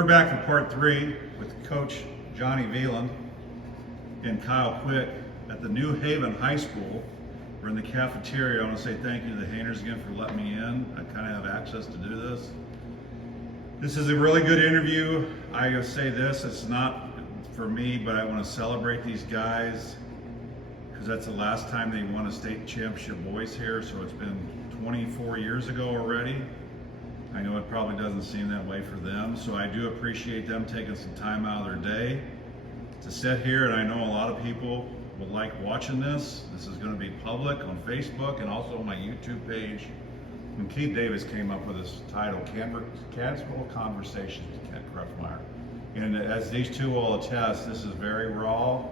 We're back for part 3 with Coach Johnny Viehland and Kyle at the New Haven High School. We're in the cafeteria. I want to say thank you to the Hainers again for letting me in. I kind of have access to do this. This is a really good interview. I gotta say this, it's not for me, but I want to celebrate these guys because that's the last time they won a state championship boys here, so it's been 24 years ago already. I know it probably doesn't seem that way for them, so I do appreciate them taking some time out of their day to sit here, and I know a lot of people will like watching this. This is going to be public on Facebook and also on my YouTube page. And Keith Davis came up with this title, Casual Conversations with Kent Krefmeyer. And as these two will attest, this is very raw.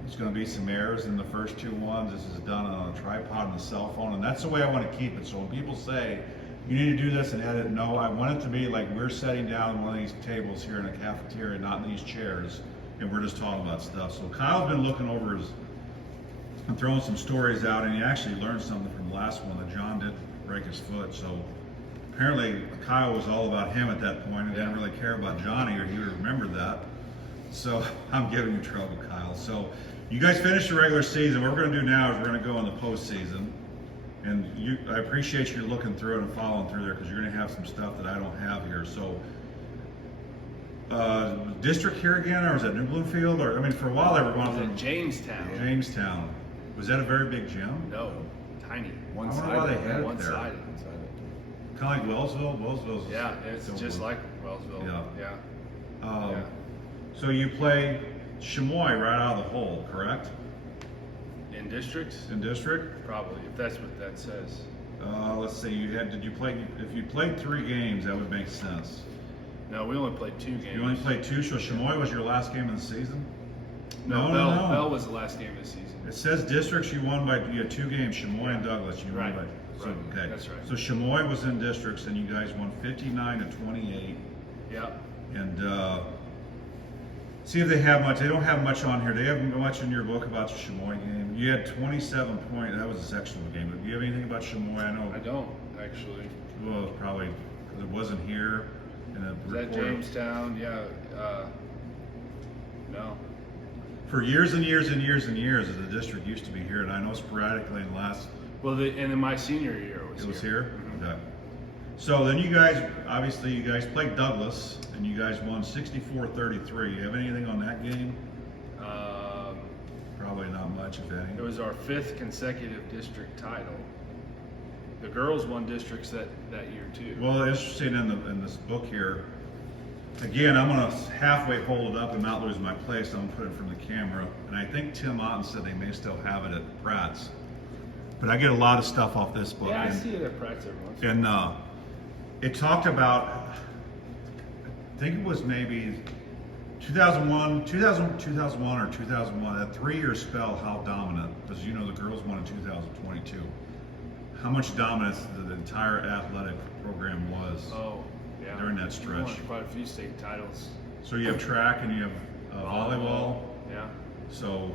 There's going to be some errors in the first two ones. This is done on a tripod and a cell phone, and that's the way I want to keep it. So when people say, you need to do this and edit, no, I want it to be like we're sitting down one of these tables here in a cafeteria, not in these chairs, and we're just talking about stuff. So Kyle's been looking over and throwing some stories out, and he actually learned something from the last one that John did break his foot. So apparently Kyle was all about him at that point and didn't really care about Johnny, or he would have remembered that. So I'm giving you trouble, Kyle. So you guys finished the regular season. What we're going to do now is we're going to go in the postseason. And I appreciate you looking through it and following through there because you're going to have some stuff that I don't have here. So, district here again, or was that New Bloomfield? Or I mean, for a while they were going from Jamestown. Jamestown. Was that a very big gym? No, tiny. One sided. I wonder why they had it there. One-sided. Kind of like Wellsville. Wellsville's yeah, it's just like Wellsville. Yeah. So you play Chamois right out of the hole, correct? In districts? In district? Probably, if that's what that says. Let's see. If you played 3 games, that would make sense. No, we only played 2 games. You only played 2, so Chamois was your last game of the season? No, Bell was the last game of the season. It says districts you had 2 games, Chamois and Douglas. You won by. So, okay. That's right. So Chamois was in districts, and you guys won 59-28. Yeah. And see if they have much. They don't have much on here. Do you have much in your book about the Chamois game? You had 27 points. That was a sectional game. But do you have anything about Chamois? I know. I don't, actually. Well, it's probably because it wasn't here. Is that Jamestown? Yeah. No. For years and years and years and years, the district used to be here, and I know sporadically in the last. Well, and in my senior year it was here. Mm-hmm. Okay. So then you guys played Douglas, and you guys won 64-33. You have anything on that game? Probably not much, if any. It was our 5th consecutive district title. The girls won districts that year too. Well, interesting in this book here. Again, I'm gonna halfway hold it up and not lose my place. I'm gonna put it from the camera, and I think Tim Otten said they may still have it at Pratt's. But I get a lot of stuff off this book. Yeah, I see it at Pratt's every once. And it talked about, I think it was maybe 2001 or 2001, that 3-year spell, how dominant, because you know the girls won in 2022, how much dominance the entire athletic program was during that stretch. We won quite a few state titles. So you have track and you have volleyball. Yeah. So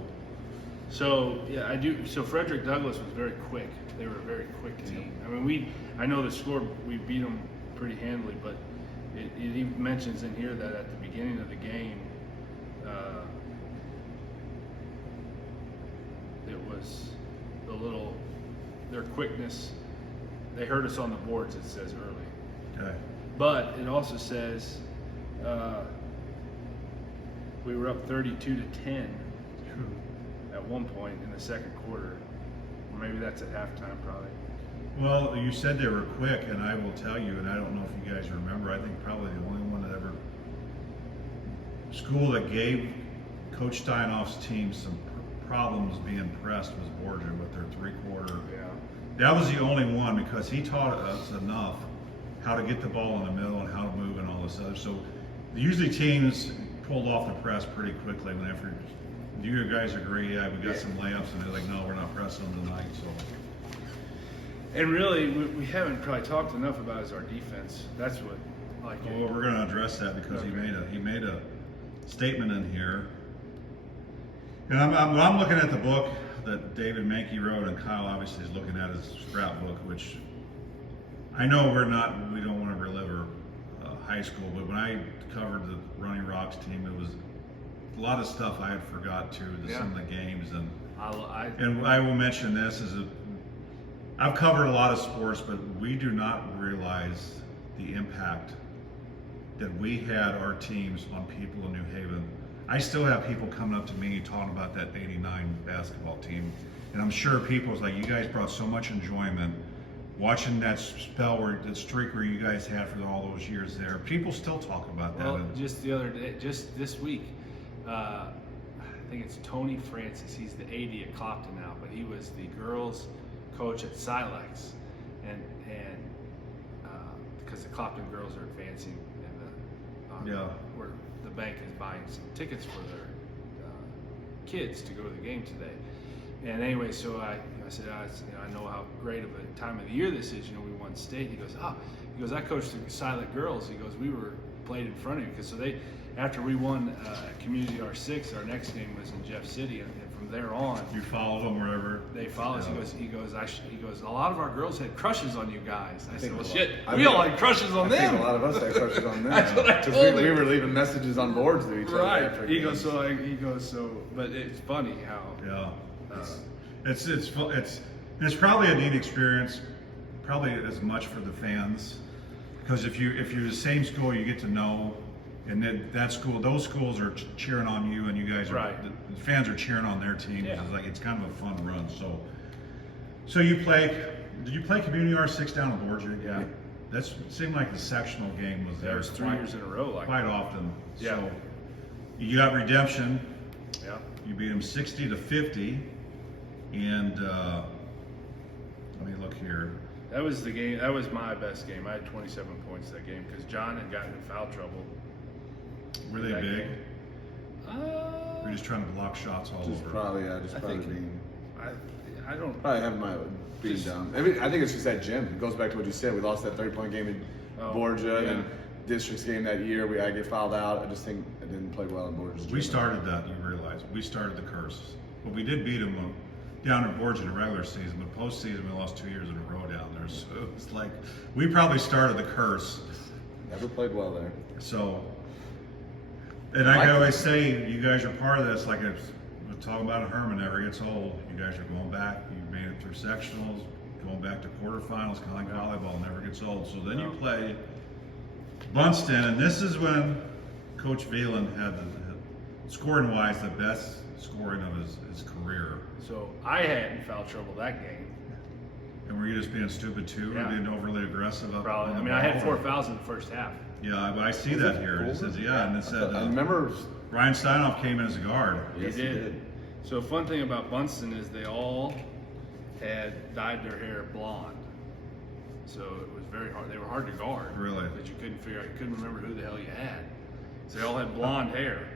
yeah, I do. So Frederick Douglass was very quick. They were a very quick team. I mean, I know the score, we beat them pretty handily, but it even mentions in here that at the beginning of the game, it was their quickness. They hurt us on the boards, it says early. okay. But it also says we were up 32-10 at one point in the second quarter. Or maybe that's at halftime, probably. Well, you said they were quick, and I will tell you, and I don't know if you guys remember, I think probably the only one that ever school that gave Coach Steinhoff's team some problems being pressed was Borgia with their 3-quarter. Yeah. That was the only one because he taught us enough how to get the ball in the middle and how to move and all this other. So usually teams pulled off the press pretty quickly whenever. Do you guys agree? Yeah, we got some layups, and they're like, no, we're not pressing them tonight. So. And really, we haven't probably talked enough about is our defense. That's what, like. Well, we're going to address that because he made a statement in here. And I'm looking at the book that David Mankey wrote, and Kyle obviously is looking at his scrapbook, which I know we don't want to relive high school, but when I covered the Running Rocks team, it was a lot of stuff I had forgot too, some of the games. And I will mention this I've covered a lot of sports, but we do not realize the impact that we had our teams on people in New Haven. I still have people coming up to me talking about that '89 basketball team, and I'm sure people was like, you guys brought so much enjoyment watching that streak where you guys had for all those years there. People still talk about that. Well, just the other day, just this week, I think it's Tony Francis. He's the AD at Clopton now, but he was the girls' coach at Silex, and because the Clopton girls are advancing, and where the bank is buying some tickets for their kids to go to the game today. And anyway, so I said, I know how great of a time of the year this is. We won state. He goes, I coached the Silent girls. He goes, we played in front of you, because after we won Community R6, our next game was in Jeff City, and from there on, you followed them wherever they followed us. He goes, a lot of our girls had crushes on you guys. I said, well, shit, we all had crushes on them. I think a lot of us had crushes on them. That's what I told him. We were leaving messages on boards to each other. Right. He goes, but it's funny how. Yeah. It's probably a neat experience, probably as much for the fans, because if you're the same school, you get to know, and then those schools are cheering on you, and you guys are the fans are cheering on their team. Yeah. It's kind of a fun run. So you did you play Community R6 down in Borgia? Yeah. It seemed like the sectional game was there. That was 3 years in a row. Quite often. Yeah. So you got redemption. Yeah. You beat them 60-50. And let me look here. That was the game. That was my best game. I had 27 points that game because John had gotten in foul trouble. Were they big? Game. We're just trying to block shots all over. Probably I don't. Probably have my beating down. I think it's just that gym. It goes back to what you said. We lost that 30-point game in Borgia, and district's game that year. I get fouled out. I just think I didn't play well in Borgia's gym. We started that. You realize we started the curse, but we did beat them down in Borgia in the regular season. But postseason, we lost 2 years in a row down there. So it's like we probably started the curse. Never played well there. So, and I always say, you guys are part of this. Like we're talking about Herman never gets old. You guys are going back. You made it through sectionals, going back to quarterfinals. Kind of like volleyball never gets old. So then you play Bunston, and this is when Coach Viehland had scoring wise the best scoring of his career. So I had in foul trouble that game. And were you just being stupid too, or being overly aggressive? Probably. I mean, I had 4 fouls in the first half. Yeah, but I see that here. It says, and it said, I remember Ryan Steinoff came in as a guard. Yes, he did. So fun thing about Bunston is they all had dyed their hair blonde. So it was very hard. They were hard to guard. Really? But you couldn't remember who the hell you had. So they all had blonde hair.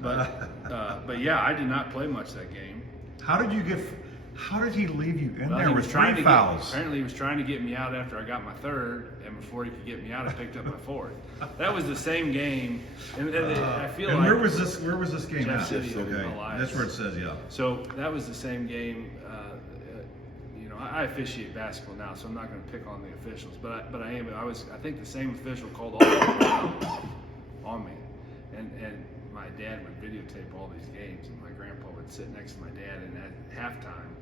But yeah, I did not play much that game. How did he leave you in there with 3 fouls? Apparently he was trying to get me out after I got my 3rd, and before he could get me out, I picked up my 4th. That was the same game, and I feel like. Where was this game Jeff at? City, Okay, that's where it says, yeah. So that was the same game. I officiate basketball now, so I'm not going to pick on the officials, but I think the same official called all the on me, and my dad would videotape all these games, and my grandpa would sit next to my dad, and at halftime,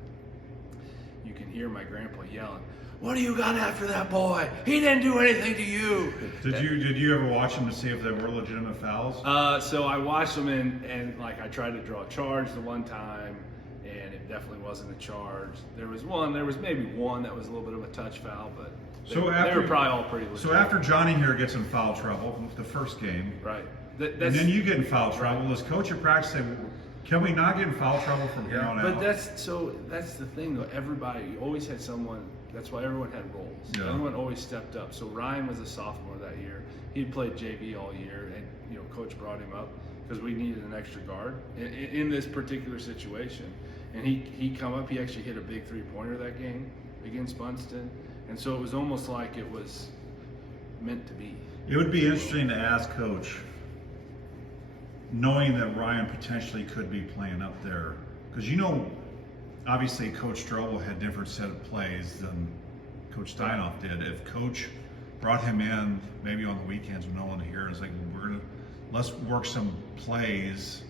you can hear my grandpa yelling, "What do you got after that boy? He didn't do anything to you." Did you ever watch them to see if they were legitimate fouls? So I watched them, and like I tried to draw a charge the one time, and it definitely wasn't a charge. There was maybe one that was a little bit of a touch foul, but they were probably all pretty legit. So after Johnny here gets in foul trouble, the first game, right? And then you get in foul trouble. Does coach at practice say, can we not get in foul trouble from here on out? But that's the thing though. You always had someone. That's why everyone had roles. Yeah. Everyone always stepped up. So Ryan was a sophomore that year. He'd played JV all year, and coach brought him up because we needed an extra guard in this particular situation. And he come up. He actually hit a big 3-pointer that game against Bunston, and so it was almost like it was meant to be. It would be interesting to ask coach, knowing that Ryan potentially could be playing up there, because obviously Coach Strobel had different set of plays than Coach Steinoff did. If coach brought him in maybe on the weekends when no one here. It's like let's work some plays,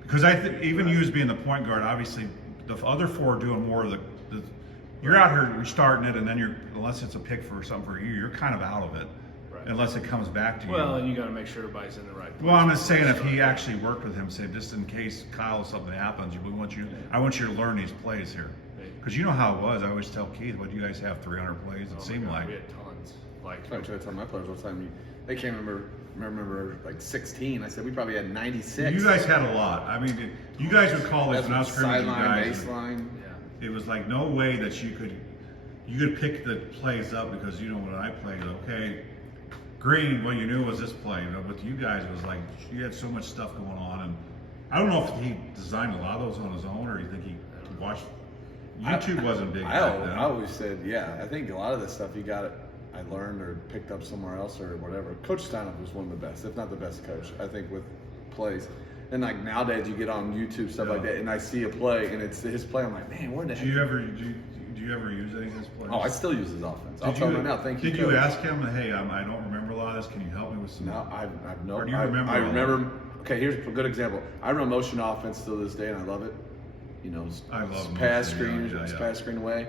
because even you as being the point guard, obviously the other four are doing more of the you're out here, you're starting it, and then unless it's a pick for something for you, you're kind of out of it. Right. Unless it comes back to you. Well, and you got to make sure everybody's in the right place. Well, I'm just saying, if he actually worked with him, say, just in case Kyle, something happens, I want you to learn these plays here. Because you know how it was. I always tell Keith, what do you guys have, 300 plays? It seemed like. We had tons. I try to tell my players all the time, they can't remember like 16. I said we probably had 96. You guys had a lot. I mean, you guys would call this when I was scrimmaging you guys. Baseline. It was like no way that you could pick the plays up, because you know when I played, okay, Green, what you knew was this play. But with you guys, it was like you had so much stuff going on, and I don't know if he designed a lot of those on his own, or you think he watched. YouTube wasn't big back then. I always said, yeah. I think a lot of this stuff I learned or picked up somewhere else or whatever. Coach Steinhoff was one of the best, if not the best coach, I think, with plays. And like nowadays, you get on YouTube stuff like that, and I see a play, and it's his play. I'm like, man, where the heck? Do you ever use any of his plays? Oh, I still use his offense. I'll tell him right now. Thank you. Did you ask him, hey, I don't remember a lot of this. Can you help me with some? No, I've no. Or do you remember? I remember. Okay, here's a good example. I run motion offense still to this day, and I love it. You know, I love pass screen, pass screen away.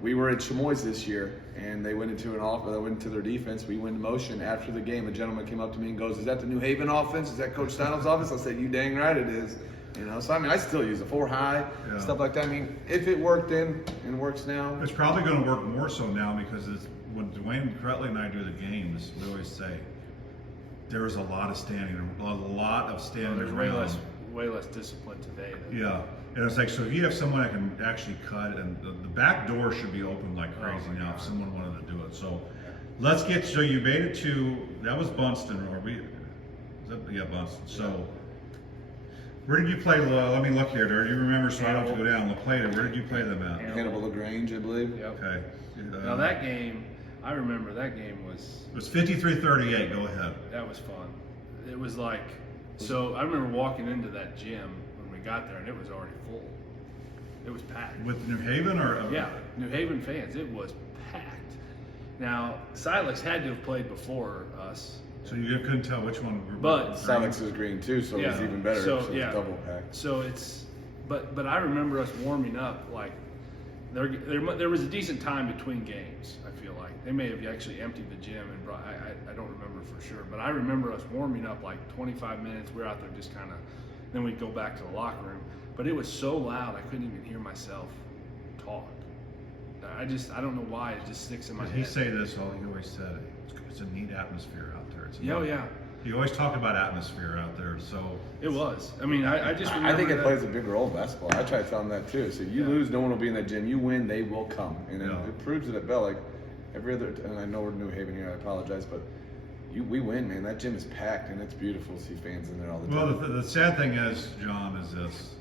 We were at Chamois this year, and they went into their defense. We went motion after the game. A gentleman came up to me and goes, "Is that the New Haven offense? Is that Coach Steinhoff's offense?" I said, "You dang right it is." You know, so I mean, I still use a 4 high, stuff like that. I mean, if it worked then and works now, it's probably going to work more so now, because when Dwayne Cretley and I do the games, we always say there was a lot of standing There's way less discipline today. Yeah. And it's like, so if you have someone that can actually cut, and the back door should be open like crazy now if someone wanted to do it. So let's get, so you made it to, that was Bunston, or Bunston. So where did you play? Let me look here. Do you remember, so I don't have to go down. La Plata, where did you play them at? Hannibal LaGrange, I believe. Yep. Okay. Now that game, I remember that game was... It was 53-38, go ahead. That was fun. It was like, so I remember walking into that gym when we got there, and it was already full. It was packed. With New Haven or? Yeah, New Haven fans. It was packed. Now, Silex had to have played before us. So you couldn't tell which one. But Silex is green too, so it's even better. So, it's double packed. So it's, but I remember us warming up like there was a decent time between games. I feel like they may have actually emptied the gym and brought. I don't remember for sure, but I remember us warming up like 25 minutes. We're out there just kind of, then we'd go back to the locker room. But it was so loud I couldn't even hear myself talk. I don't know why, it just sticks in my head. He say this, he always said it's a neat atmosphere out there. Yeah. He always talked about atmosphere out there, so. It was. I mean, I just remember I think it that. plays a big role in basketball. I try to tell them that too. So you lose, no one will be in that gym. You win, they will come. And it proves it at Bell. Like every other, and I know we're New Haven here, I apologize, but we win, man. That gym is packed, and it's beautiful to see fans in there all the time. Well, the sad thing is, John, is this.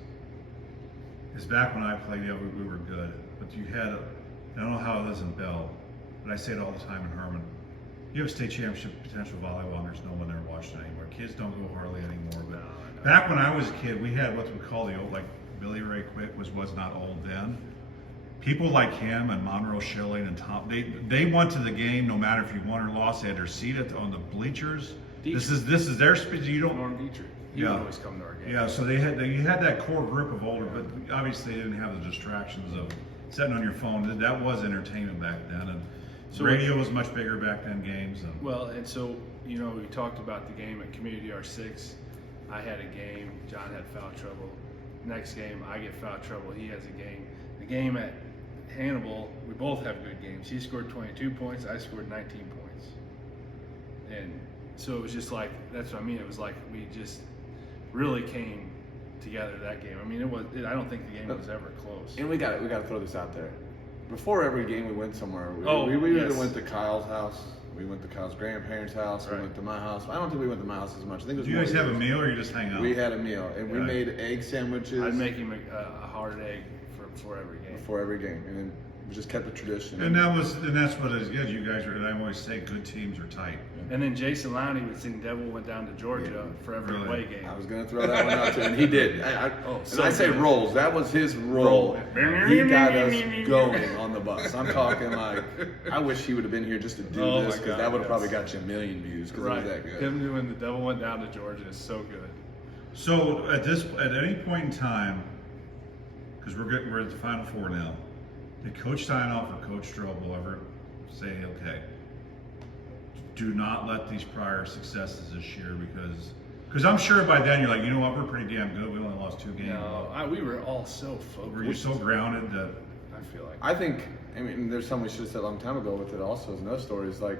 Is back when I played, we were good. But you had, I don't know how it is in Bell, but I say it all the time in Herman. You have a state championship potential volleyball, and there's no one there watching anymore. Kids don't go hardly anymore. But back when I was a kid, we had what we call the old, like Billy Ray Quick was not old then. People like him and Monroe Schilling and Tom, they went to the game no matter if you won or lost. They had their seat on the bleachers. Dietrich. This is their speech. You don't. Norm Dietrich. He would always come to our games. Yeah, so you had that core group of older, but obviously they didn't have the distractions of sitting on your phone. That was entertainment back then, and so radio was much bigger back then. Games. Well, and so we talked about the game at Community R6. I had a game. John had foul trouble. Next game, I get foul trouble. He has a game. The game at Hannibal, we both have good games. He scored 22 points. I scored 19 points. And so it was just like, that's what I mean. It was like we just really came together that game. I mean, I don't think the game was ever close. And we got to throw this out there. Before every game, we went somewhere. We either went to Kyle's house, we went to Kyle's grandparents' house, we went to my house. I don't think we went to my house as much. I think it was. Do you guys have a meal, or you just hang out? We had a meal, and we made egg sandwiches. I'd make him a hard egg for every game. Before every game, and then We just kept the tradition. And that's what it is. Yeah, you guys are. And I always say, good teams are tight. And then Jason Lowney would sing "Devil Went Down to Georgia" for every Really? away game. I was gonna throw that one out too, and he did. So I say good. roles. That was his role. He got us going on the bus. I'm talking like, I wish he would have been here just to do Oh this, my because God, that would have yes. probably got you 1 million views because Right. it was that good. Him doing "The Devil Went Down to Georgia" is so good. So at any point in time, because we're at the Final Four now, did Coach Steinoff or Coach Strobel ever say, okay, do not let these prior successes this year, because I'm sure by then you're like, you know what, we're pretty damn good. We only lost 2 games. No, we were all so focused. Were you so grounded that? I feel like. I think, I mean, there's something we should have said a long time ago with it also, is another story, is like,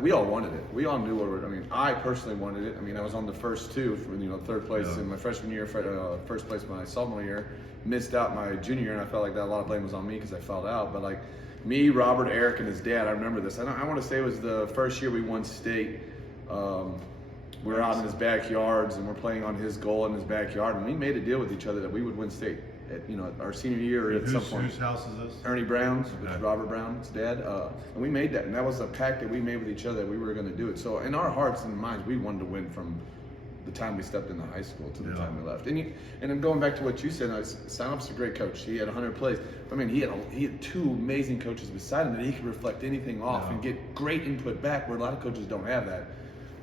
we all wanted it. We all knew I mean, I personally wanted it. I mean, I was on the first 2, for, third place in my freshman year, first place my sophomore year, missed out my junior year, and I felt like that a lot of blame was on me because I fouled out. But like me, Robert, Eric, and his dad, I remember this. I want to say it was the first year we won state. We were out in his backyards and we're playing on his goal in his backyard, and we made a deal with each other that we would win state at our senior year or at some point. Whose house is this? Ernie Brown's, which Okay. is Robert Brown's dad, and we made that, and that was a pact that we made with each other that we were going to do it. So in our hearts and minds, we wanted to win from the time we stepped into high school to the time we left. And then going back to what you said, Steinoff's a great coach. He had 100 plays. I mean, he had 2 amazing coaches beside him that he could reflect anything off and get great input back, where a lot of coaches don't have that.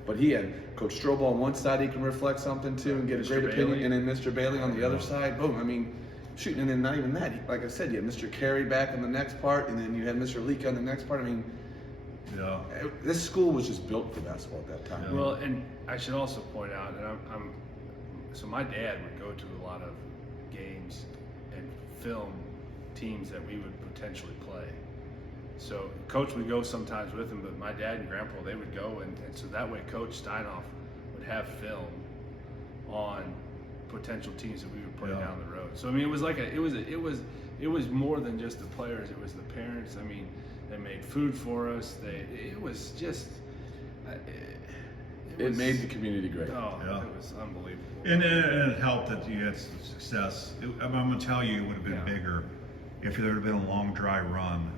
But he had Coach Strobel on one side he can reflect something to and get a Mr. great opinion, Bailey. and then Mr. Bailey on the other side. Boom. I mean, shoot, and then not even that. Like I said, you had Mr. Carey back on the next part, and then you had Mr. Leake on the next part. I mean, Yeah. this school was just built for basketball at that time. Well, and I should also point out that so my dad would go to a lot of games and film teams that we would potentially play. So Coach would go sometimes with him, but my dad and Grandpa, they would go, and so that way Coach Steinoff would have film on potential teams that we would play down the road. So I mean, it was like it was more than just the players; it was the parents. I mean, they made food for us. It was just. It made the community great. Oh, Yeah. it was unbelievable. And it helped that you had some success. I'm going to tell you, it would have been bigger if there would have been a long, dry run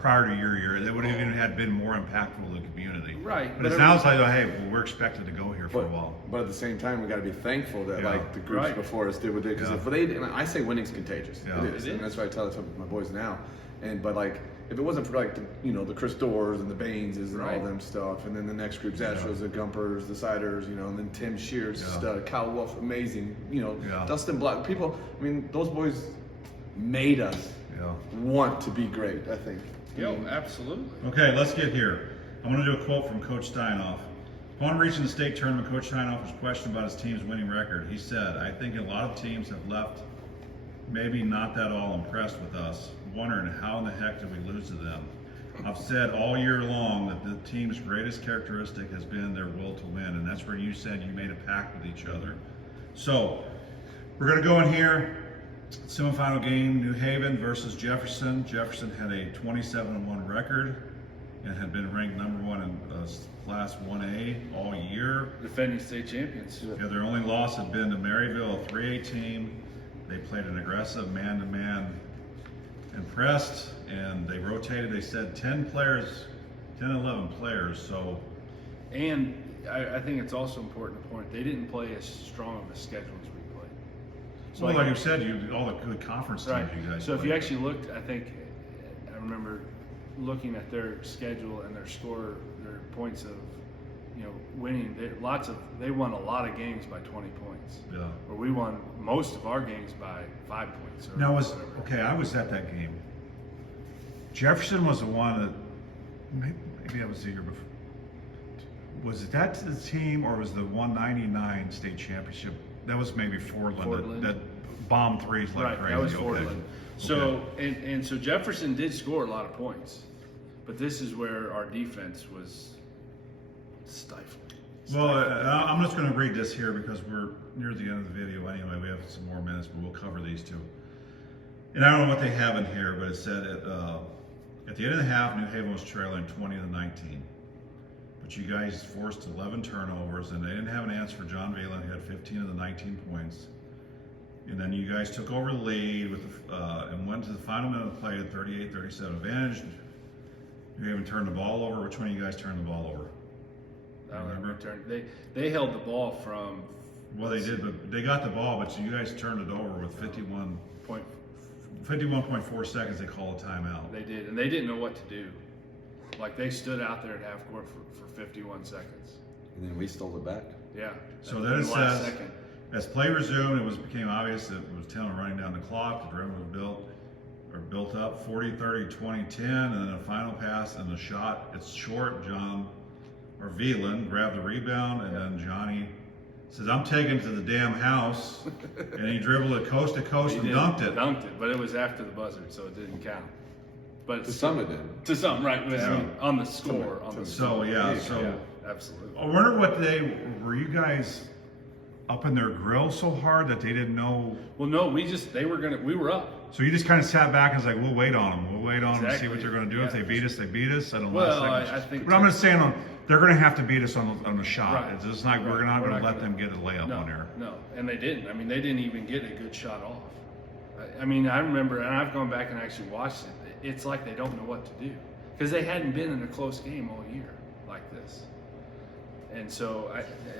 prior to your year. It would have even had been more impactful to the community. Right. But it sounds like, hey, well, we're expected to go here for a while. But at the same time, we got to be thankful that like the groups Right. before us did what they did. Because Yeah. if they, and I say winning's contagious. Yeah. It is, It and is. that's what I tell my boys now. But like, if it wasn't for like the Chris Doors and the Bainses and all Right. them stuff, and then the next group's Astros, the Gumpers, the Siders, and then Tim Shears, Kyle Wolf, amazing, Dustin Block, people. I mean, those boys made us want to be great. I think. Absolutely. Okay, let's get here. I want to do a quote from Coach Steinoff. Upon reaching the state tournament, Coach Steinoff was questioned about his team's winning record. He said, I think a lot of teams have left maybe not that all impressed with us, wondering how in the heck did we lose to them. I've said all year long that the team's greatest characteristic has been their will to win, and that's where you said you made a pact with each other. So, we're going to go in here. Semifinal game, New Haven versus Jefferson. Jefferson had a 27-1 record and had been ranked #1 in Class 1A all year. Defending state champions. Yeah, their only loss had been to Maryville, a 3A team. They played an aggressive man-to-man and pressed, and they rotated. They said 10, 11 players. So, And I think it's also important to point they didn't play as strong of a schedule as we played. So like you said, all the good conference teams you guys. So if played. you actually looked, I remember looking at their schedule and their points of winning. They won a lot of games by 20 points. Yeah. Where we won most of our games by 5 points. Or Now whatever. I was at that game. Jefferson was the one that maybe I was the year before. Was that the team or was the 199 state championship? That was maybe Fordland. That bombed threes like crazy. That was Okay. Fordland. So and so Jefferson did score a lot of points, but this is where our defense was stifled. Well, I'm just going to read this here because we're near the end of the video anyway. We have some more minutes, but we'll cover these two. And I don't know what they have in here, but it said at the end of the half, New Haven was trailing 20-19. But you guys forced 11 turnovers, and they didn't have an answer for John Viehland, who had 15 of the 19 points. And then you guys took over the lead with and went to the final minute of play at 38-37 advantage. You even turned the ball over. Which one of you guys turned the ball over? I don't remember. They held the ball from. Well, they did, but they got the ball, but you guys turned it over with 51.4 seconds. They called a timeout. They did, and they didn't know what to do. Like they stood out there at half court for 51 seconds. And then we stole it back. Yeah. So then it says, as play resumed, became obvious that it was 10 running down the clock. The rim was built up 40, 30, 20, 10, and then a final pass and the shot. It's short. Viehland grabbed the rebound, and then Johnny says, "I'm taking it to the damn house," and he dribbled it coast to coast and dunked it. But it was after the buzzer, so it didn't count. But To some it did. To some, right? To some. On the score. Yeah, absolutely. I wonder were you guys up in their grill so hard that they didn't know? Well, no, we were up. So you just kind of sat back and was like, we'll wait on them. We'll wait on them and see what they're going to do. Yeah. If they beat us, they beat us. I don't know. I think. But I'm just saying, they're going to have to beat us on the shot. Right. It's just not. Right. We're not going to let them get a layup No, on there. No, and they didn't. I mean, they didn't even get a good shot off. I mean, I remember, and I've gone back and actually watched it. It's like they don't know what to do because they hadn't been in a close game all year like this. And so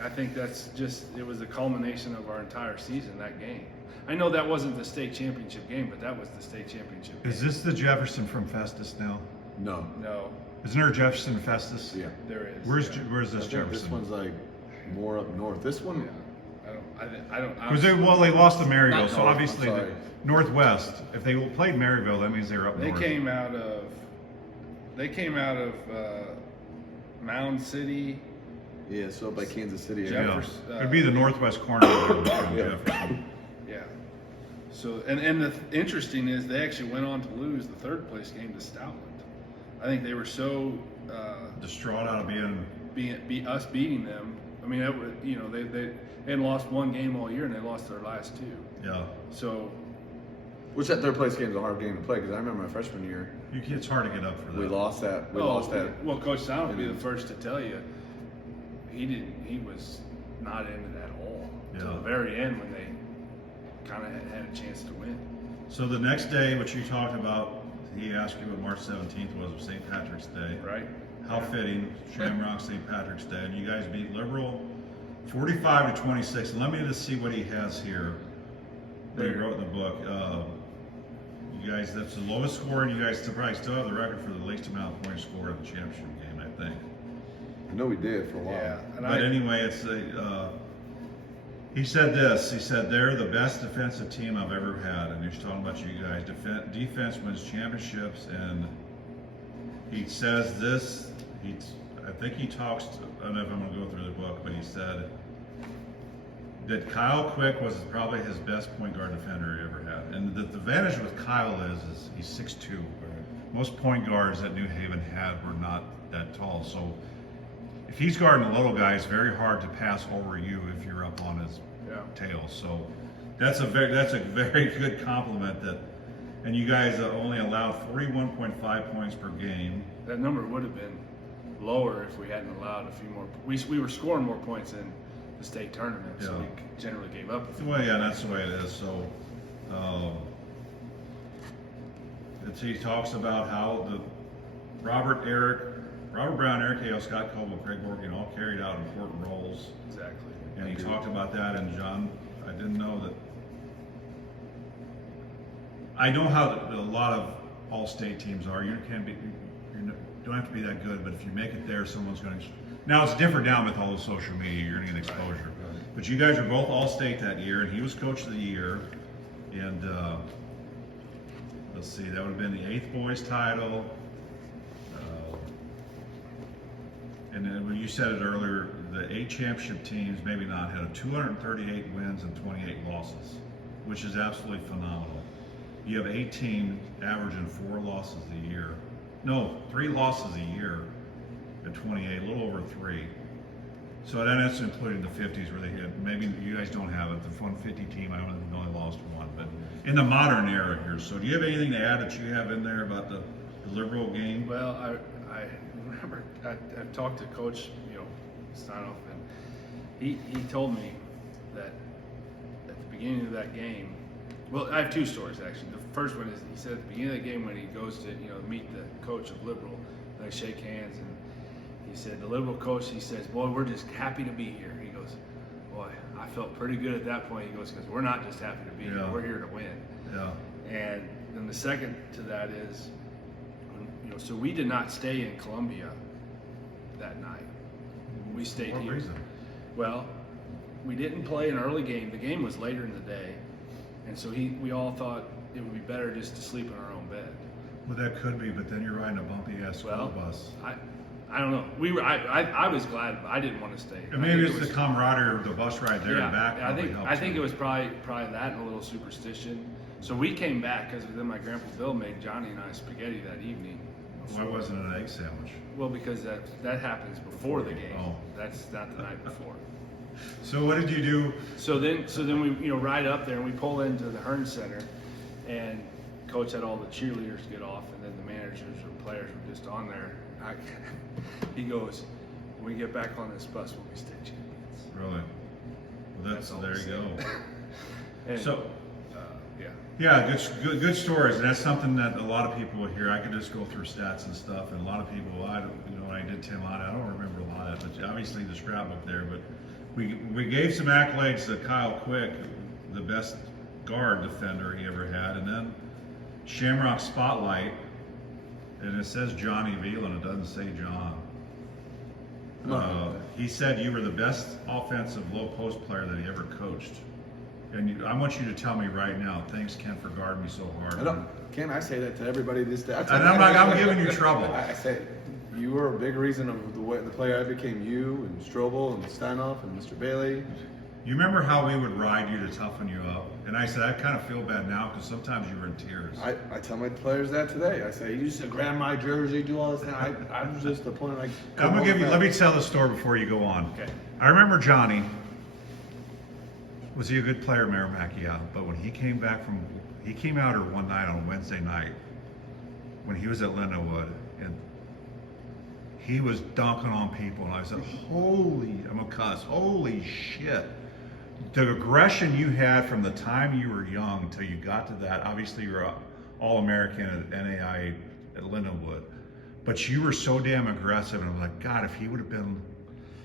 I think it was the culmination of our entire season, that game. I know that wasn't the state championship game, but that was the state championship game. Is this the Jefferson from Festus now? No. No, Isn't there a Jefferson Festus? Yeah. there is. Where's yeah. this I think Jefferson? this one's like more up north. This one, Yeah. I don't. Because they lost to Maryville, Not so north, obviously I'm the sorry. Northwest. If they played Maryville, that means they were up They north. came out of Mound City. yeah, so up by Kansas City. Yeah. Jefferson, It'd be the northwest corner of Yeah. Jefferson. Yeah. So and the interesting is they actually went on to lose the third place game to Stoutland. I think they were so Distraught out of us beating them. I mean, they had lost one game all year and they lost their last two. Yeah. So Which that third place game is a hard game to play because I remember my freshman year It's hard to get up for that. we lost that. We lost that. Well, Coach Stoutland will be the first to tell you he was not in it at all till the very end when they kind of had a chance to win. So the next day, what you talked about, he asked you what March 17th was of St. Patrick's Day. Right. How fitting, Shamrocks, St. Patrick's Day. And you guys beat Liberal 45-26. And let me just see what he has here that he wrote in the book. You guys, that's the lowest score, and you guys probably still have the record for the least amount of points scored in the championship game, I think. I know we did for a while. Yeah. But anyway, he said this. He said, they're the best defensive team I've ever had. And he's talking about you guys. Defense wins championships. And he says this. I think he talks to, I don't know if I'm going to go through the book, but he said that Kyle Quick was probably his best point guard defender he ever had. And the advantage with Kyle is he's 6'2". Most point guards that New Haven had were not that tall. So if he's guarding a little guy, it's very hard to pass over you if you're up on his tail. So that's a very good compliment. And you guys only allowed 41.5 points per game. That number would have been lower if we hadn't allowed a few more. We were scoring more points in the state tournament, so we generally gave up a few. Well, yeah, that's the way it is. So he talks about how the Robert Brown, Eric Hale, Scott Coble, Craig Morgan all carried out important roles. Exactly. And he talked about that. And John, I didn't know that. I know how a lot of all-state teams are. You don't have to be that good, but if you make it there, someone's going to. Now it's different now with all the social media. You're going to get exposure. Right. But you guys were both all-state that year, and he was coach of the year. And let's see, that would have been the 8th boys title. And then when you said it earlier, the 8 championship teams, maybe not, had 238 wins and 28 losses, which is absolutely phenomenal. You have 8 teams averaging 4 losses a year. No, 3 losses a year at 28, a little over 3. So then that's including the 50s where they had, maybe you guys don't have it, the 150 team, I only lost 1. But in the modern era here, so do you have anything to add that you have in there about the Liberal game? Well, I remember I've talked to Coach, Steinoff, and he told me that at the beginning of that game, well, I have two stories actually. The first one is he said at the beginning of the game when he goes to meet the coach of Liberal, they shake hands, and he said the Liberal coach, he says, "Boy, we're just happy to be here." He goes, "Boy, I felt pretty good at that point." He goes, "Because we're not just happy to be here; we're here to win." Yeah. And then the second to that is, so we did not stay in Columbia that night. We stayed What here. reason? Well, we didn't play an early game. The game was later in the day, and so we all thought it would be better just to sleep in our own bed. Well, that could be, but then you're riding a bumpy ass school bus. I don't know. I was glad. I didn't want to stay. And maybe it's the camaraderie of the bus ride there and back. I think it was probably that and a little superstition. So we came back because then my grandpa Bill made Johnny and I spaghetti that evening. Why wasn't it an egg sandwich? Well, because that happens before the game. Oh. That's not the night before. So what did you do? So then we ride up there and we pull into the Hearn Center, and Coach had all the cheerleaders get off, and then the managers or players were just on there. He goes, "When we get back on this bus, we'll be state champions." Really? Well, That's all there I'm you go. And, So. yeah. Yeah, good stories, and that's something that a lot of people hear. I could just go through stats and stuff, and a lot of people, when I did 10 line, I don't remember a lot of it, but obviously the scrapbook there. But we gave some accolades to Kyle Quick, the best guard defender he ever had, and then Shamrock Spotlight, and it says Johnny Viehland, it doesn't say John. He said you were the best offensive low post player that he ever coached. And I want you to tell me right now, thanks Ken for guarding me so hard. Ken, I say that to everybody this day. And I'm giving you trouble. I say you were a big reason of the player I became. You and Strobel and Steinoff and Mr. Bailey. You remember how we would ride you to toughen you up? And I said, I kind of feel bad now because sometimes you were in tears. I tell my players that today. I say, you used to grab my jersey, do all this. And I was just the point. Let me tell the story before you go on. Okay. I remember Johnny. Was he a good player, Merrimack? Yeah. But when he came out here one night on a Wednesday night when he was at Lindenwood, and he was dunking on people, and I said, I'm a cuss, holy shit. The aggression you had from the time you were young till you got to that, obviously you're an All-American at NAI at Lindenwood, but you were so damn aggressive, and I'm like, God, if he would have been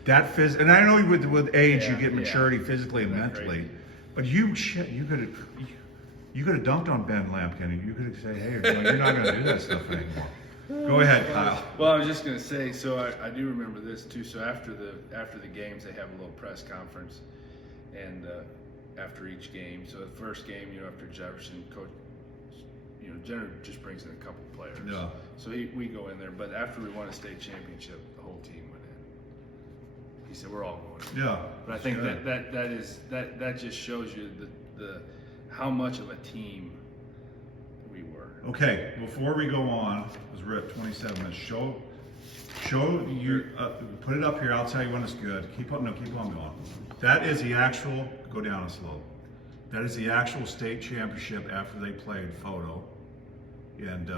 that and I know with age you get maturity physically and mentally, but you could have dunked on Ben Lampkin, and you could have said, hey, you're not going to do that stuff anymore. Go ahead, Kyle. Well, I was just going to say, so I do remember this too. So after the games, they have a little press conference, and after each game. So the first game, after Jefferson, Coach, Jenner just brings in a couple players. Yeah. So we go in there, but after we won a state championship, the whole team went in. He said, "We're all going in." Yeah. But I think that just shows you the how much of a team we were. Okay, before we go on, because we're at 27 minutes, show you, put it up here, I'll tell you when it's good. Keep on going. That is the actual, go down a slope. That is the actual state championship after they played photo. And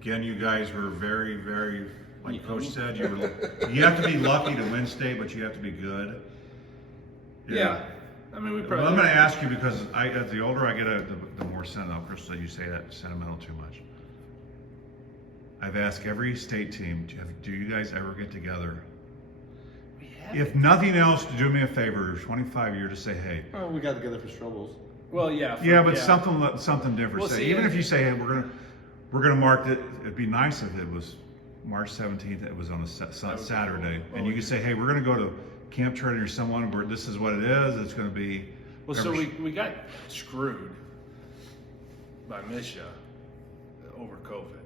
again, you guys were very, very, like Coach said, you have to be lucky to win state, but you have to be good. Yeah. I mean, we probably. Well, I'm going to ask you because as the older I get, the more sentimental. Crystal, you say that sentimental too much. I've asked every state team, do you guys ever get together? We have. If nothing else, do me a favor. 25 years to say, hey. Oh, we got together for Strobels. Well, yeah. But something different. Well, say, even if you say, hey, we're gonna mark it. It'd be nice if it was March 17th. It was on a Saturday, and you could say, hey, we're gonna go to Camp Trinity or someone where this is what it is. It's going to be. Well, so we got screwed by Misha over COVID.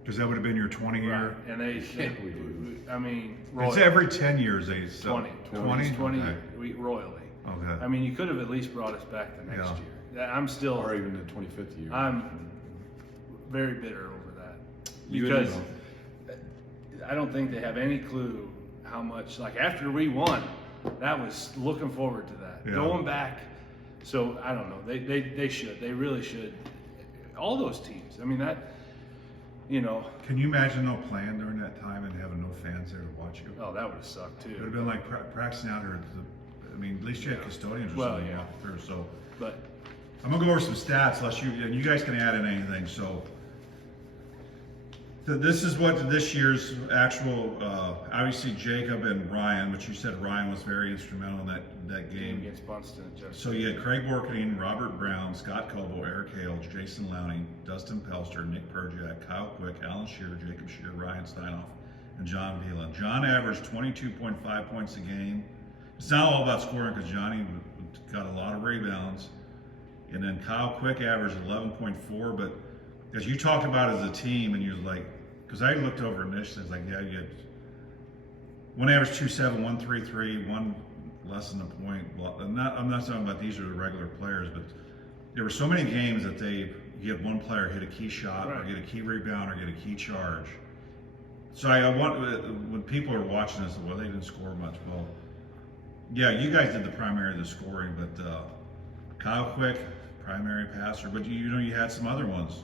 Because that would have been your 20 year. Right. And they I mean, it's every 10 years they 20. Okay. Royally. Okay. I mean, you could have at least brought us back the next year. I'm still. Or even the 25th year. I'm very bitter over that because I don't think they have any clue how much, like after we won, that was looking forward to that. Yeah. Going back, so I don't know. They should. They really should. All those teams. I mean that. Can you imagine no plan during that time and having no fans there to watch you? Oh, that would have sucked too. It would have been like practicing out here I mean, at least you had custodians or Well, something yeah. walking through. So But I'm gonna go over some stats, unless and you guys can add in anything. So this is what this year's actual, obviously Jacob and Ryan, which you said Ryan was very instrumental in that game. against Bunston and Justin. So you had Craig Borkening, Robert Brown, Scott Coble, Eric Hale, Jason Lowney, Dustin Pelster, Nick Perjak, Kyle Quick, Alan Shearer, Jacob Shearer, Ryan Steinoff, and John Viehland. John averaged 22.5 points a game. It's not all about scoring because Johnny got a lot of rebounds. And then Kyle Quick averaged 11.4, but as you talked about as a team, and you was like, because I looked over initially, it's like, yeah, you had one average 2.7, 1.33, one less than a point. I'm not talking about these are the regular players, but there were so many games that you had one player hit a key shot, or get a key rebound, or get a key charge. So I want, when people are watching this, well, they didn't score much. Well, yeah, you guys did the primary of the scoring, but Kyle Quick, primary passer, but you had some other ones.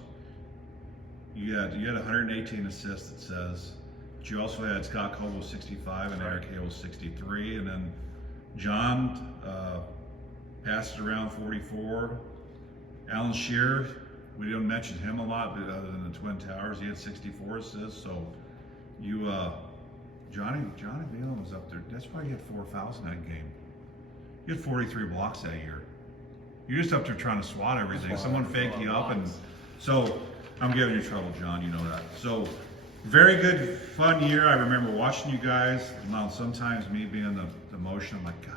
You had 118 assists, it says, but you also had Scott Coble 65 and Eric Hale 63, and then John passed it around 44. Alan Shearer, we didn't mention him a lot, but other than the Twin Towers, he had 64 assists. So you, Johnny Viehland was up there. That's why you had 4 fouls in that game. You had 43 blocks that year. You're just up there trying to swat everything. Someone faked you up, and so I'm giving you trouble, John. You know that. So very good, fun year. I remember watching you guys. Now sometimes me being the motion, I'm like, God,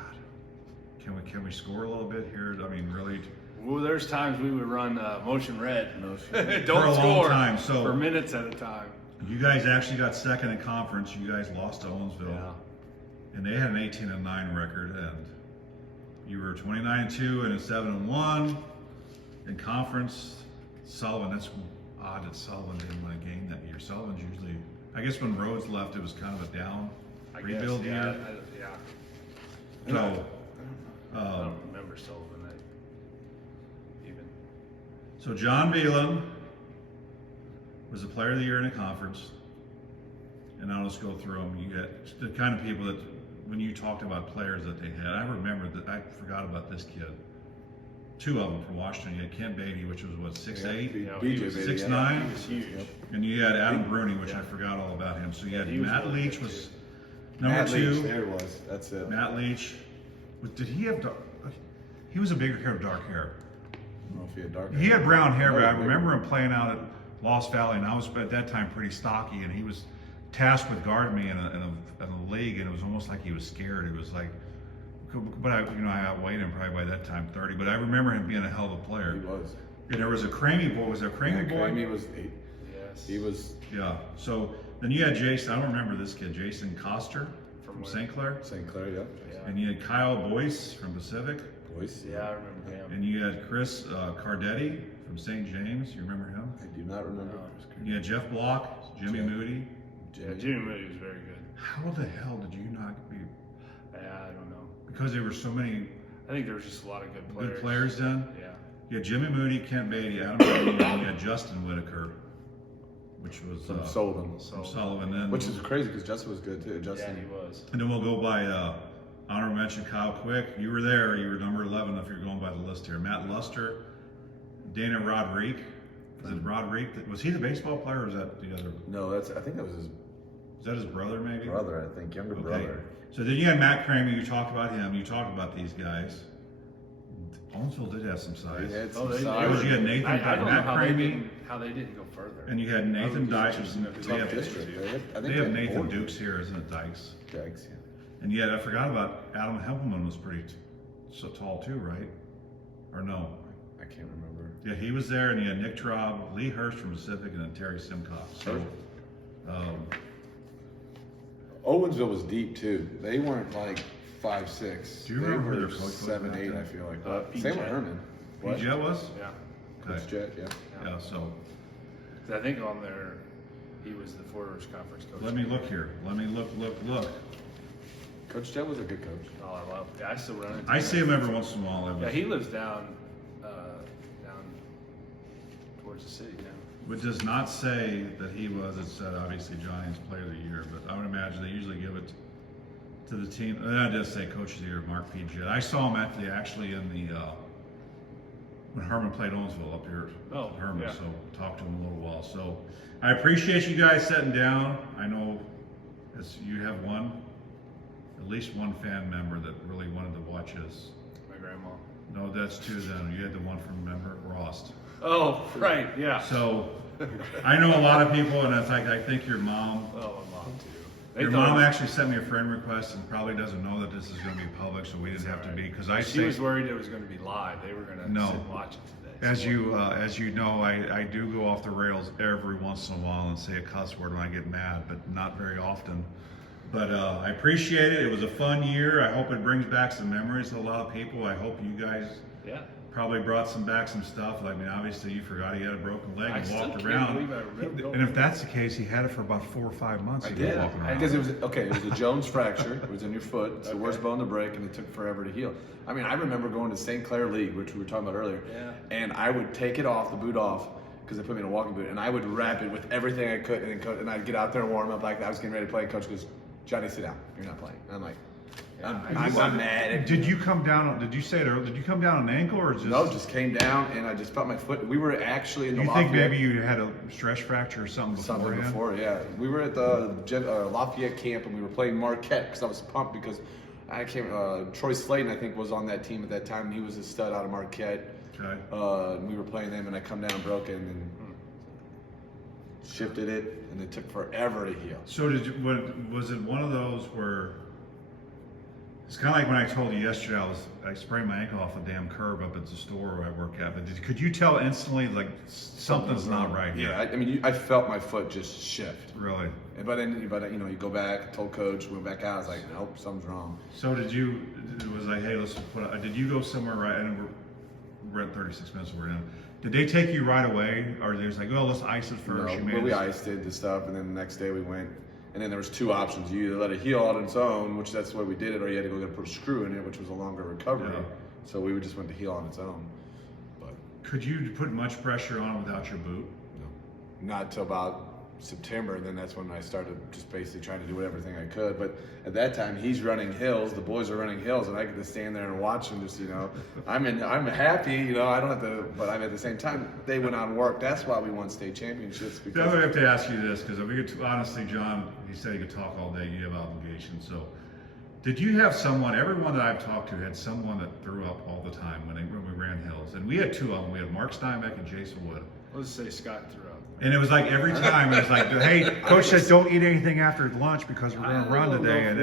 can we score a little bit here? I mean, really. Well, there's times we would run motion red. Don't for a score long time. So for minutes at a time. You guys actually got second in conference. You guys lost to Owensville, and they had an 18-9 record, and you were 29-2 and a 7-1 in conference. Sullivan, that's odd that Sullivan didn't win a game that year. Sullivan's usually, I guess when Rhodes left, it was kind of a down rebuild year. So, I don't remember Sullivan even. So John Viehland was the player of the year in the conference, and I'll just go through them. You get the kind of people that, when you talked about players that they had, I remember that I forgot about this kid. 2 of them from Washington. You had Kent Beatty, which was what, 6'8", BJ 6'9", He was huge. and you had Adam Bruni, which I forgot all about him. So you had he was Matt really Leach good, was too. number Matt 2. Leach, there it was. That's it. Matt Leach. Did he have dark? He was a bigger hair, dark hair. I don't know if he had dark He had brown hair, but I bigger. remember him playing out at Lost Valley, and I was at that time pretty stocky, and he was tasked with guarding me in a league, and it was almost like he was scared. It was like, but I outweighed him probably by that time 30. But I remember him being a hell of a player. He was. And there was a Cramey boy. Was there a Cramey boy? Cramey was. Yes. He was. Yeah. So then you had Jason. I don't remember this kid, Jason Coster from where? St. Clair. St. Clair, yep. Yeah. And you had Kyle Boyce from Pacific. Boyce. Yeah, I remember him. And you had Chris Cardetti from St. James. You remember him? I do not remember. And you had Jeff Block, Jimmy Jeff. Moody. Yeah, Jimmy Moody was very good. How the hell did you not be? Yeah, I don't know. Because there were so many I think there was just a lot of good players then. Yeah. You had Jimmy Moody, Kent Beatty, Adam Brady, and you had Justin Whitaker, which was From Sullivan. from Sullivan. Then, Which is crazy because Justin was good too. Justin. Yeah, he was. and then we'll go by honorable mention Kyle Quick. You were there. You were number 11 if you're going by the list here. Matt Luster, Dana Roderick. Is it Roderick? Was he the baseball player, or is that the other? No, I think that was his Is that his brother, maybe? brother. I think younger brother. So then you had Matt Cramey. You talked about him. You talked about these guys. Owensville did have some size. He had Oh, some they size. Because you had Nathan, I don't know Matt how they Cramey, didn't go further. and you had Nathan Dykes. Tough They have, district. I think they have had Nathan 4 Dukes here, isn't it, Dykes? Dykes, yeah. And yet I forgot about Adam Hempelman was pretty so tall too, right? Or no? I can't remember. Yeah, he was there, and you had Nick Traub, Lee Hurst from Pacific, and then Terry Simcox. So, Owensville was deep too. They weren't like 5'6". Do you remember who they their were coach was 7'8". back then? I feel like. Pete Same with Jett. Herman. What? Jet was? Yeah. Coach Jett, yeah. Yeah, so 'Cause I think on there, he was the Forwarders Conference coach. let me look here. Let me look. Coach Jett was a good coach. Oh, I love. Yeah, I still run into I see him every once in a while. Yeah, he lives down towards the city now. It does not say that he was. It said obviously Johnny's player of the year, but I would imagine they usually give it to the team. And I just say Coach of the Year, Mark P. Jett. I saw him actually in the when Herman played Owensville up here. Oh, Herman. yeah. So talked to him a little while. So I appreciate you guys sitting down. I know you have at least one fan member that really wanted to watch us. My grandma. No, that's two then. You had the one from member Rost. Oh, right, yeah. So I know a lot of people, and it's like I think your mom. Oh, my mom too. Your mom actually sent me a friend request and probably doesn't know that this is going to be public, so we didn't have to be because She was worried it was going to be live. They were going to sit and watch it today. As you know, I do go off the rails every once in a while and say a cuss word when I get mad, but not very often. But I appreciate it. It was a fun year. I hope it brings back some memories to a lot of people. I hope you guys probably brought back some stuff. I mean, obviously you forgot he had a broken leg and walked around. And if that's the case, he had it for about 4 or 5 months. I did. Because it was a Jones fracture. It was in your foot. It's the worst bone to break, and it took forever to heal. I mean, I remember going to St. Clair League, which we were talking about earlier, and I would take it off, the boot off, because they put me in a walking boot, and I would wrap it with everything I could, and I'd get out there and warm up like I was getting ready to play. And Coach goes, "Johnny, sit down. You're not playing." And I'm like, I'm mad. Did you come down? Did you say it earlier? Did you come down an ankle or just? No, just came down and I just felt my foot. We were actually in the. You think maybe you had a stress fracture or something before? Yeah. We were at the Lafayette camp and we were playing Marquette because I was pumped because I came. Troy Slayton, I think, was on that team at that time. And he was a stud out of Marquette. Okay. And we were playing them, and I come down broken and shifted it, and it took forever to heal. So was it one of those where? It's kind of like when I told you yesterday, I sprained my ankle off a damn curb up at the store where I work at. But could you tell instantly like something's not right here? Yeah, I mean, I felt my foot just shift. Really? But you go back, told coach, went back out. I was like, nope, something's wrong. So it was like, hey, let's did you go somewhere right? And we're at 36 minutes. We're in. Did they take you right away, or they was like, oh, let's ice it first? No, we iced it, the stuff, and then the next day we went. And then there was 2 options. You either let it heal on its own, which that's the way we did it, or you had to go put a screw in it, which was a longer recovery. Yeah. So we just went to heal on its own. But could you put much pressure on it without your boot? No, not till about September, and then that's when I started just basically trying to do everything I could. But at that time, he's running hills, the boys are running hills, and I get to stand there and watch them. Just I'm happy, I don't have to. But at the same time, they went out and worked. That's why we won state championships. Because I have to ask you this because honestly, John, he said he could talk all day. You have obligations, so. Did you have someone? Everyone that I've talked to had someone that threw up all the time when we ran hills, and we had 2 of them. We had Mark Steinbeck and Jason Wood. Let's say Scott threw up. And it was like every time it was like, hey, coach said don't eat anything after lunch because we're going to run today. And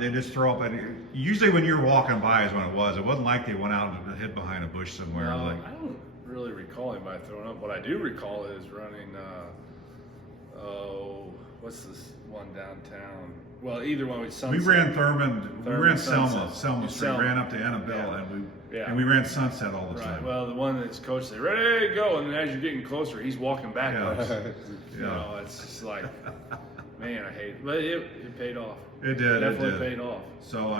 they just throw up. And usually when you're walking by is when it was. It wasn't like they went out and hid behind a bush somewhere. No, I don't really recall anybody throwing up. What I do recall is running. What's this one downtown? Well, either one. We ran Thurman. We ran Selma Street. Selma. Ran up to Annabelle, and we ran Sunset all the time. Well, the one that's coach said, "Ready, go!" And then as you're getting closer, he's walking backwards. It's just like, man, I hate it, but it paid off. It did. Definitely paid off. So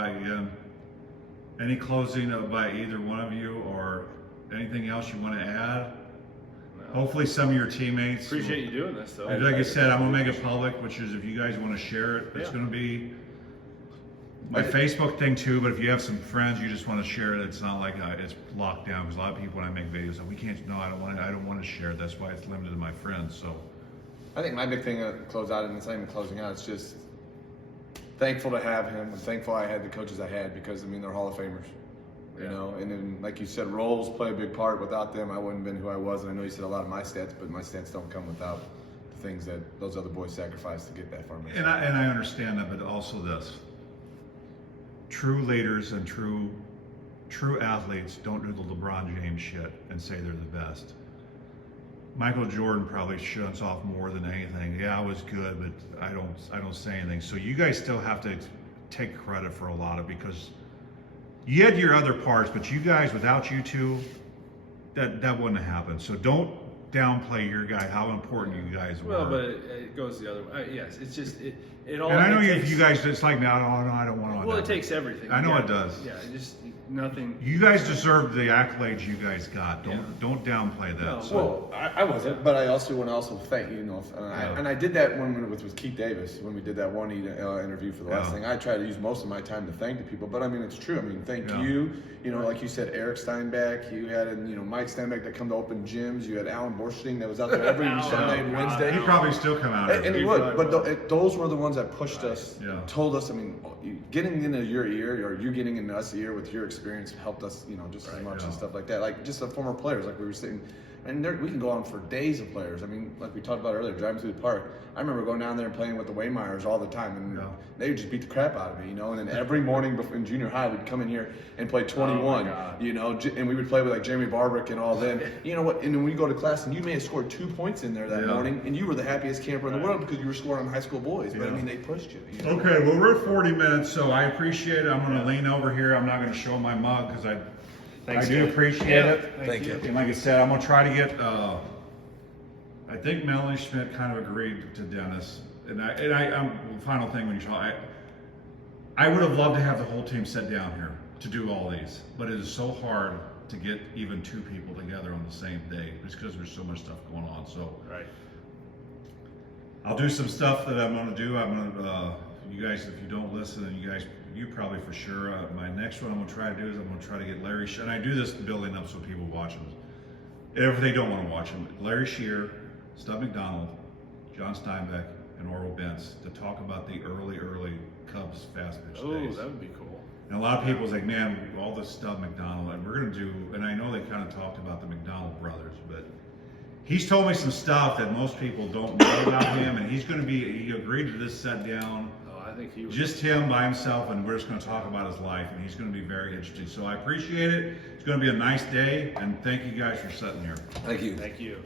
any closing by either one of you, or anything else you want to add? Hopefully some of your teammates. Appreciate you doing this, though. Like I said, I'm gonna make it public, which is if you guys want to share it, it's gonna be my Facebook thing too. But if you have some friends, you just want to share it. It's not like it's locked down because a lot of people when I make videos, we can't. No, I don't want to share it. That's why it's limited to my friends. So I think my big thing to close out, and it's not even closing out. It's just thankful to have him. I'm thankful I had the coaches I had because they're Hall of Famers. And then like you said, roles play a big part. Without them, I wouldn't have been who I was. And I know you said a lot of my stats, but my stats don't come without the things that those other boys sacrificed to get that far. And I understand that, but also this: true leaders and true athletes don't do the LeBron James shit and say they're the best. Michael Jordan probably shuts off more than anything. Yeah, I was good, but I don't say anything. So you guys still have to take credit for a lot of because. You had your other parts, but you guys, without you two, that wouldn't have happened. So don't downplay your guy, how important you guys were. Well, but it goes the other way. Yes, it's just it all. And I know you guys. It's like now, I don't want to. Well, it takes everything. I know it does. Yeah, nothing. You guys deserve the accolades you guys got. Don't downplay that. No, So, Well, I wasn't, but I also want to thank and I did that when with Keith Davis when we did that one interview for the last thing. I try to use most of my time to thank the people, but I mean it's true. I mean thank you. Like you said, Eric Steinbeck. You had Mike Steinbeck that come to open gyms. You had Alan Borsting that was out there every Sunday and Wednesday. he'd probably still come out. And he would, but those were the ones that pushed us, told us. I mean, getting into your ear or you getting into us ear with your experience helped us, just as much and stuff like that. Like just the former players, like we were saying, and we can go on for days of players. I mean, like we talked about earlier, driving through the park. I remember going down there and playing with the Waymeyers all the time, and they would just beat the crap out of me, And then every morning in junior high, we'd come in here and play 21, and we would play with like Jeremy Barbrick and all them. You know what? And then we go to class, and you may have scored 2 points in there that morning, and you were the happiest camper in the world because you were scoring on high school boys. But I mean, they pushed you. Okay, well we're at 40 minutes, so I appreciate it. I'm going to lean over here. I'm not going to show my mug because I do appreciate it. Thank you. And like I said, I'm going to try to get. I think Melanie Schmidt kind of agreed to Dennis, and final thing when you talk, I would have loved to have the whole team sit down here to do all these, but it is so hard to get even 2 people together on the same day just because there's so much stuff going on. So I'll do some stuff that I'm going to do. I'm going to, you guys, if you don't listen, and you probably for sure. My next one I'm going to try to do is I'm going to try to get Larry, and I do this building up so people watch them. If they don't want to watch them, Larry Shear, Stub McDonald, John Steinbeck, and Orville Bentz to talk about the early Cubs fast pitch days. That would be cool. And a lot of people's like, man, all this Stub McDonald, and we're going to do, and I know they kind of talked about the McDonald brothers, but he's told me some stuff that most people don't know about him, and he agreed to this set down. I think he was just him by himself, and we're just going to talk about his life, and he's going to be very interesting. So I appreciate it. It's going to be a nice day, and thank you guys for sitting here. Thank you. Thank you.